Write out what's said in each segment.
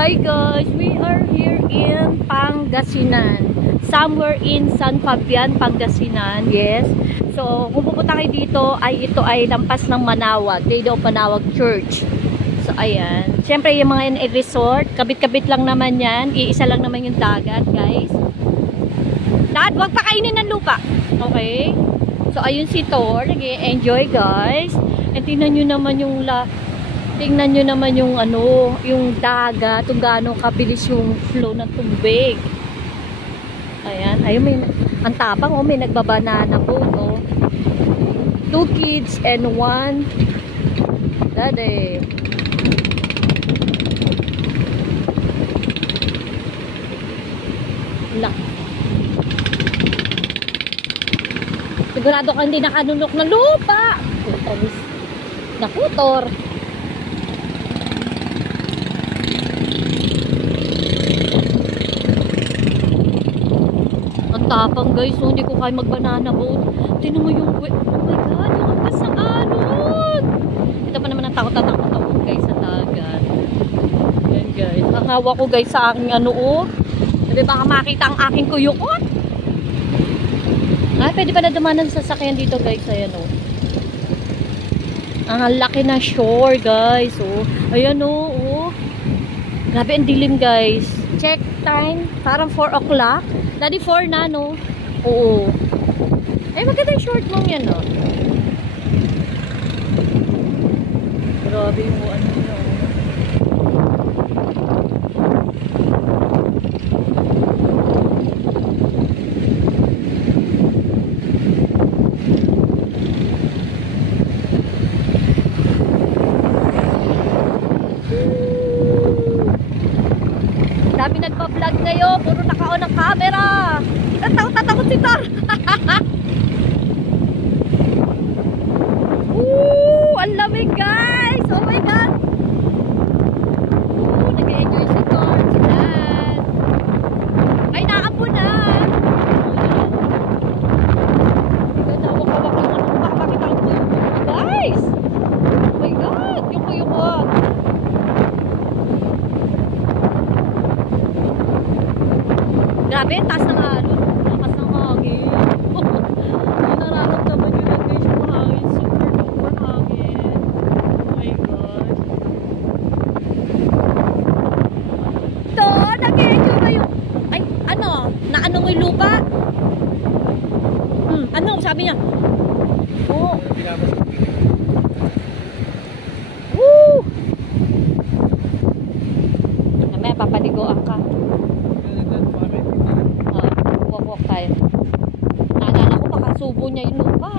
Hi guys, we are here in Pangasinan. Somewhere in San Fabian, Pangasinan. Yes. So, kung pupunta kayo dito, ito ay lampas ng Manawag. Dito Manawag Church. So, ayan. Siyempre, yung mga resort, kabit-kabit lang naman yan. Iisa lang naman yung dagat, guys. Dad, wag pa kainin ng lupa. Okay? So, ayun si Thor. Nag-enjoy, guys. And tingnan nyo naman yung tingnan nyo naman yung yung dagat, kung gaano kabilis yung flow ng tubig. Ayan, ayun, ang tapang, may nagbabanana boat, 2 kids and 1 daddy. Wala. Sigurado ka hindi nakanunok ng lupa. Nakutor. Tapang guys, hindi ko kaya mag-banana boat. Tingnan mo yung, oh my god, yung ampas ng alon. Ito pa naman ang takot-takot ako guys sa dagat. Yan guys, ang hawa ko guys sa aking Sabi baka makita ang aking kuyukot. Pwede pa na dumanan sa sasakyan dito guys. Ayan ang laki na shore guys. Ayan grabe ang dilim guys. Check time, parang 4 o'clock. Daddy 4 na, no? Oo. Maganda yung short mong yan, no? Grabe yung nyo. Dami nagpa-vlog ngayon, puro naka-on ang camera. Tatakot si Thor. Ang lamig guys. Oh my god. Nag-enjoy si Thor. Ay, naampo na. Wak-wak lang. Baka makita ang kuyukot guys. Oh my god. Yung kuyukot. Grabe, taas ng alon. Lakas ng hangin. Nararamdaman nyo lang guys yung hangin. Super hangin. Oh my god. Ito, nag-enjoy kayo. Ay, naano mo yung lupa? Ano? Sabi niya. Woo! Mamaya, papaligoan ka. Walk tayo. Naalala ko baka subo niya yung lupa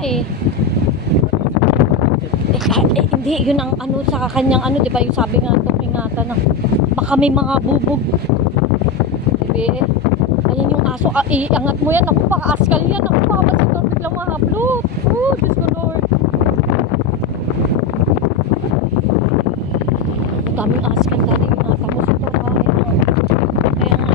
hindi, yun ang sa kanyang di ba yung sabi nga ingatan na baka may mga bubog. Diba? Ayan yung aso. Iangat mo yan. Ako baka askal yan. Ako baka masitong biglang mahablot. Diyos ko Lord. Ang daming askal dali. Ingatan mo sa torbahe. Kaya ang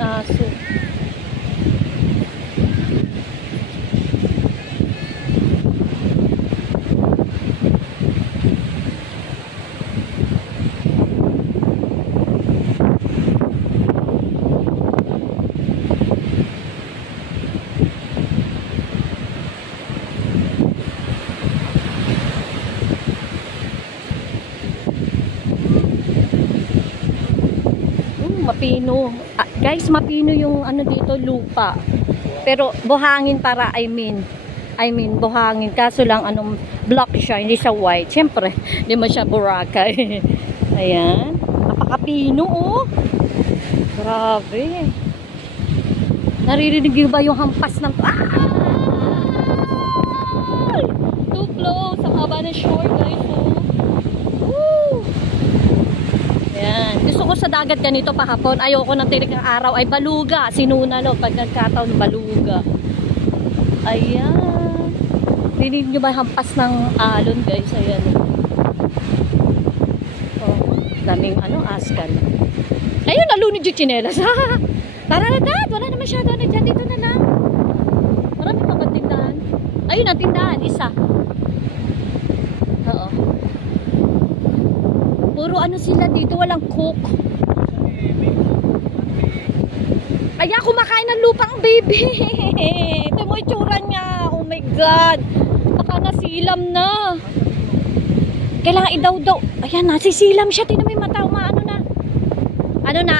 aso. Mapino. Guys, mapino yung dito, lupa. Pero buhangin I mean buhangin. Kaso lang black siya, hindi siya white. Siyempre, hindi mo siya Boracay. Ayan. Napakapino Grabe. Naririnig ba yung hampas ng too close sa haba ng shore guys. Ayan. Gusto ko sa dagat ganito pahapon. Ayoko ng tirik ng araw ay baluga. Sinunalo pag nagkataon baluga. Ayan. Rinig nyo ba hampas ng alon guys? Ayan. Daming askal. Ayun, nalunod yung tsinelas. Tara na, Dad. Wala na masyado na dyan. Dito na lang. Marami pa ba tindahan? Ayun, ang tindahan. Isa. Oo. Puro ano sila dito. Walang cook. Kaya kumakain ng lupang baby. Ito mo itsura niya. Oh my God. Baka nasilam na. Kailangan idaw-daw. Ayan, nasisilam siya. Tingnan mo yung mata. Umaano na.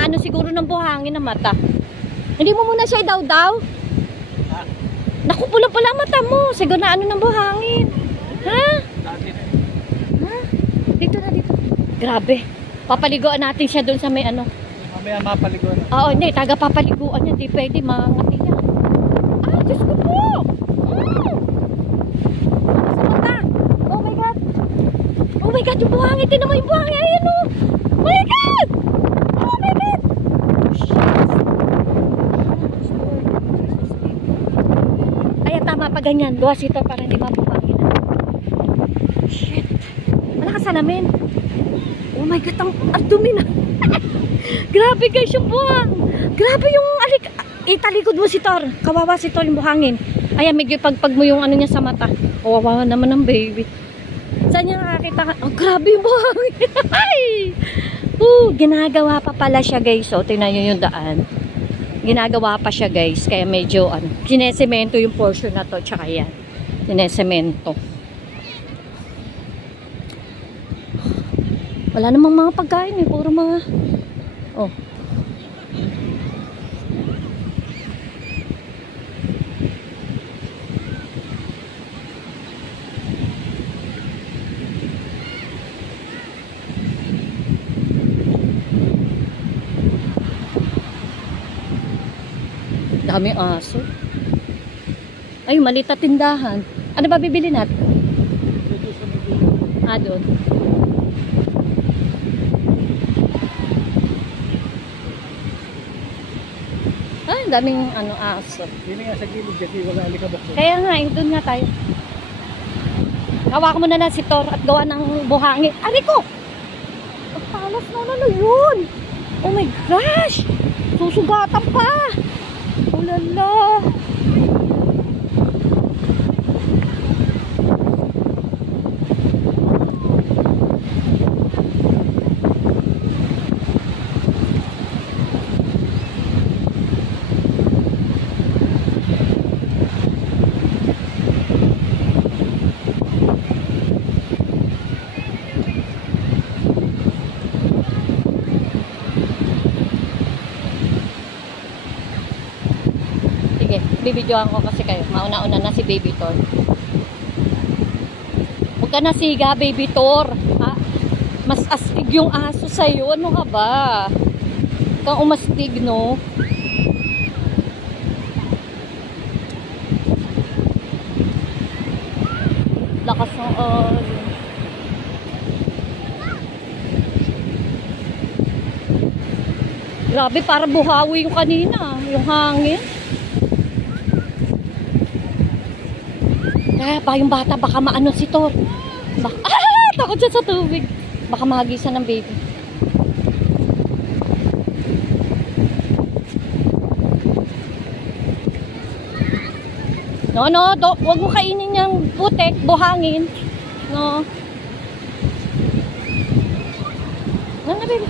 Ano siguro ng buhangin ng mata. Hindi mo muna siya idaw-daw. Naku, pula-pula mata mo. Siguro na ano ng buhangin. Ha? Ha? Dito na, dito. Grabe. Papaliguan natin siya doon sa may ano. Mamaya mapaliguan. Oo, hindi. Taga-papaliguan niya. Hindi pwede. Mangati niya. Ah, Diyos ko po. Sa mata. Oh my God. Oh my God, yung buhangin. Tingnan mo yung buhangin. Ayan o. Oh my God. Oh my God. Ayan, tama pa ganyan. Luwas ito para hindi mabuhangin. Shit. Wala ka salamin. Oh my God, ang dumi na. Grabe guys yung buhang. Grabe yung italikod mo si Thor. Kawawa si Thor yung buhangin. Ayan, medyo pagpag mo yung ano niya sa mata. Kawawa naman ng baby. Saan niya nakakita ka? Oh, grabe yung buhangin. Ay! Ginagawa pa pala siya guys. O, tingnan nyo yung daan. Ginagawa pa siya guys. Kaya medyo sinesemento yung portion na to. Tsaka yan. Sinesemento. Wala namang mga pagkain eh. Puro mga... Oh. Daming aso. Ay, maliit na tindahan. Ano ba bibili natin? Doon. Ay, daming aso. Hindi nga sa gilid kasi wala alikabok. Kaya nga, doon nga tayo. Hawakan mo na lang si Thor at gawa ng buhangin. Ari ko! Pagpalas na yun! Oh my gosh! Susugatan pa! Ulala! Bibidyohan ko kasi kayo. Mauna-una na si Baby Thor. Huwag ka na siga, Baby Thor. Ha? Mas astig yung aso sa'yo. Ano ka ba? Huwag kang umastig, no? Lakas ng grabe, para buhawi yung kanina. Yung hangin. Kaya pa yung bata, baka maano si Thor. Takot siya sa tubig. Baka mahagisan ng baby. No, huwag mo kainin yung putek, buhangin. No. Ano, baby?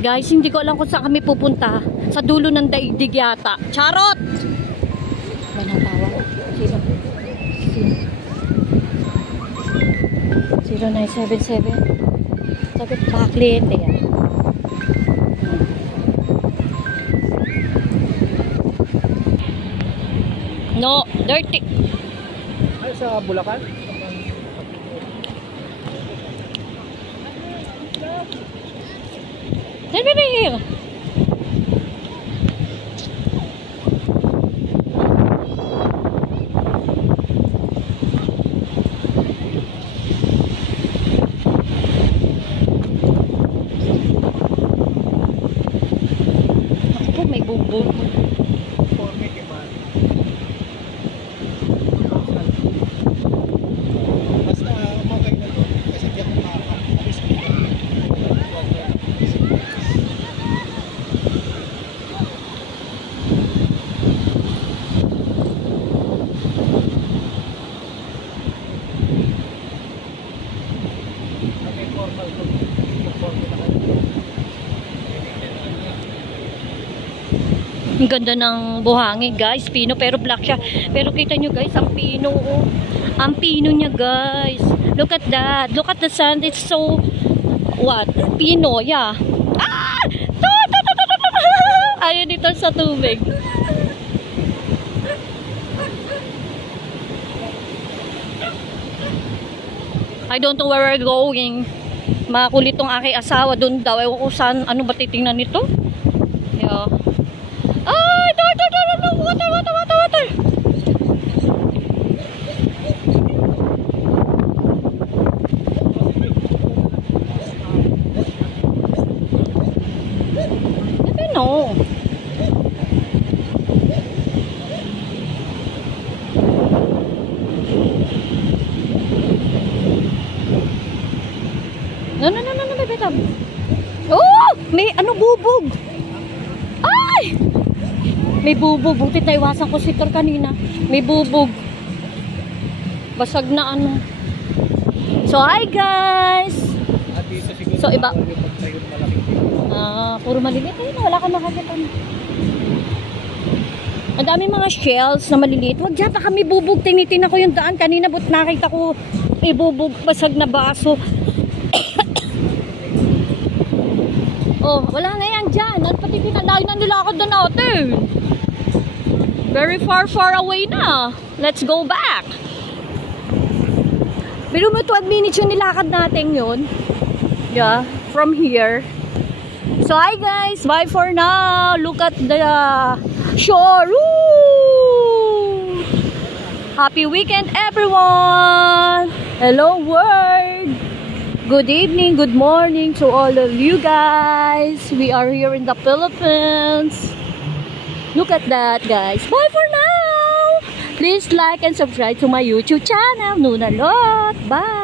Guys, hindi ko alam kung saan kami pupunta. Sa dulo ng daigdig yata. Charot! May natawag. Sino? 0977. Sagot pa, kliyente yan. No, dirty. Ay, sa Bulacan? Here. Ako po, may bumbong. Basta umakay na to. ganda ng buhangin guys, pino, pero black siya. Pero kita nyo guys, ang pino, oh. Ang pino niya guys. Look at that. Look at the sun. It's so, what? Pino, yeah. Ah! Ayaw dito sa tubig. I don't know where we're going. Makulit tong aking asawa doon daw. Ewan ko saan, ano ba titingnan nito? Yeah. Ay! Water! No. No, bebe. Oh! May ano, bubog! Ay! May bubog. Buti naiwasan ko si Tor kanina. May bubog. Basag na ano. So, hi guys! So, iba. Puro maliliit. Ayun, wala kang makakita. Ang dami mga shells na maliliit. Wag yata kami bubog. Tinitin ako yung daan. Kanina but nakita ko ibubog basag na baso. Oh, wala na yan dyan. Pati pinalayo na nila ako doon natin. Very far away na. Let's go back. Pero may 12 minutes yung nilakad natin yun. Yeah, from here. So hi guys, bye for now. Look at the shore. Woo! Happy weekend everyone. Hello world. Good evening, good morning to all of you guys. We are here in the Philippines. Look at that guys. Bye for now. Please like and subscribe to my YouTube channel, Nuna Lot. Bye.